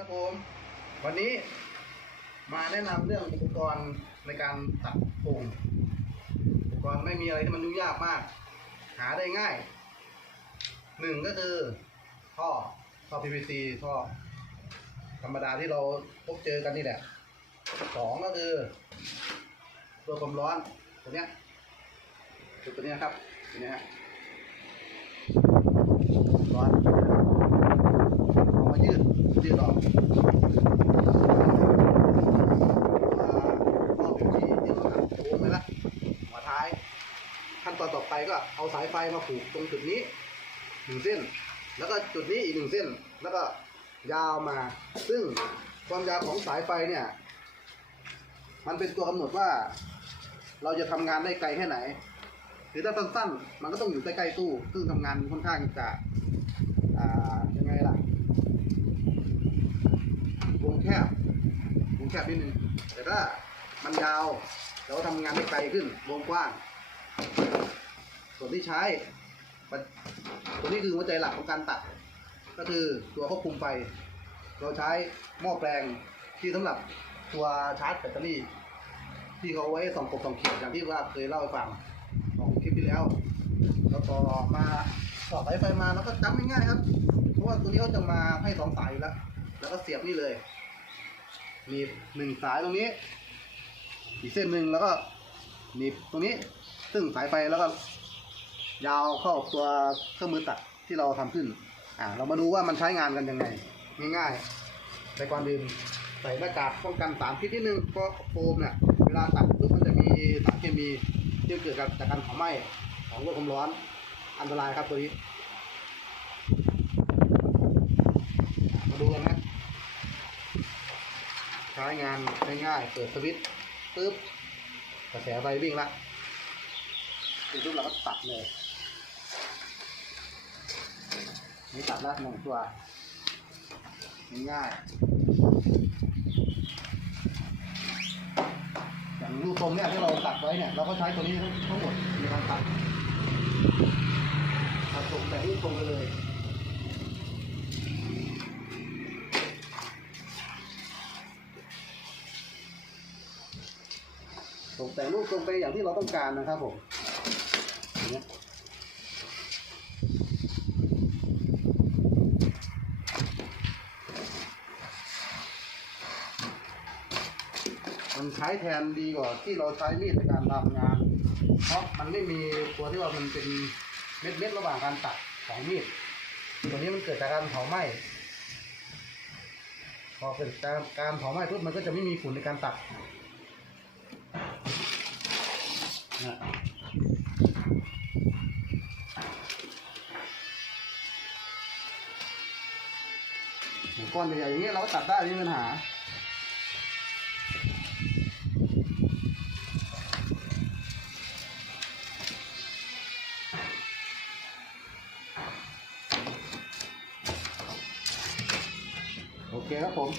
ครับผม วันนี้มาแนะนำเรื่องอุปกรณ์ในการตัดโป่งอุปกรณ์ไม่มีอะไรที่มันยุ่งยากมาก หาได้ง่ายหนึ่งก็คือท่อท่อ PVC ท่อธรรมดาที่เราพบเจอกันนี่แหละสองก็คือตัวความร้อนตัวเนี้ยตัวเนี้ยครับตัวเนี้ยฮะร้อนเอามายืดยืดออกท่อ PVC ที่เราตัดโค้งไปละหัวท้าย ขั้นตอนต่อไปก็ เอาสายไฟมาผูกตรงจุดนี้หนึ่งเส้น แล้วก็จุดนี้อีกหนึ่งเส้น แล้วก็ยาวมา ซึ่งความยาวของสายไฟเนี่ย มันเป็นตัวกำหนดว่า เราจะทำงานได้ไกลแค่ไหน หรือถ้าสั้นๆ มันก็ต้องอยู่ใกล้ๆตู้ ซึ่งทำงานค่อนข้างจะอ่ายังไงล่ะวงแคบวงแคบนิดนึงแต่ถ้ามันยาวเราก็ทำงานได้ไกลขึ้นวงกว้าง ส่วนที่ใช้ตัวนี้คือหัวใจหลักของการตัด ก็คือตัวควบคุมไฟ เราใช้หม้อแปลงที่สำหรับตัวชาร์จแบตเตอรี่ ที่เขาไว้ส่องกบส่องเขียดอย่างที่ว่าเคยเล่าให้ฟังของคลิปที่แล้ว แล้วก็มาต่อสายไฟมาแล้วก็จำง่ายๆครับ เพราะว่าตัวนี้เขาจะมาให้สองสายแล้ว แล้วก็เสียบนี่เลย มีหนึ่งสายตรงนี้ อีกเส้นหนึ่งแล้วก็หนีบตรงนี้ ซึ่งสายไฟแล้วก็ ยาวเข้าตัวเครื่องมือตัดที่เราทำขึ้น อ่า เรามาดูว่ามันใช้งานกันยังไง ง่ายๆแต่ก่อนอื่นใส่หน้ากากป้องกันสารพิษนิดนึงเพราะโฟมเนี่ยเวลาตัดปุ๊บมันจะมีสารเคมีที่เกิดกับจากการเผาไหม้ของโลกความร้อนอันตรายครับตัวนี้มาดูกันนะใช้งานง่ายๆเปิดสวิตช์ปุ๊บกระแสไฟวิ่งละปุ๊บเราก็ตัดเลย นี่ตัดละหนึ่งตัวง่ายอย่างลูกทรงเนี่ยที่เราตัดไว้เนี่ยเราก็ใช้ตัวนี้ทั้งทั้งหมดในการตัดตัดตรงแต่ลูกทรงไปเลยตกแต่งรูปทรงไปอย่างที่เราต้องการนะครับผมอย่างเงี้ย มันใช้แทนดีกว่าที่เราใช้มีดในการทำงาน เพราะมันไม่มีตัวที่ว่ามันเป็นเม็ดเม็ดระหว่างการตัดของมีด ตัวนี้มันเกิดจากการเผาไหม้พอเกิดการการเผาไหม้ปุ๊บมันก็จะไม่มีฝุ่นในการตัดนะก้อนใหญ่ๆอย่างเงี้ยเราก็ตัดได้ไม่มีปัญหา เคครับผม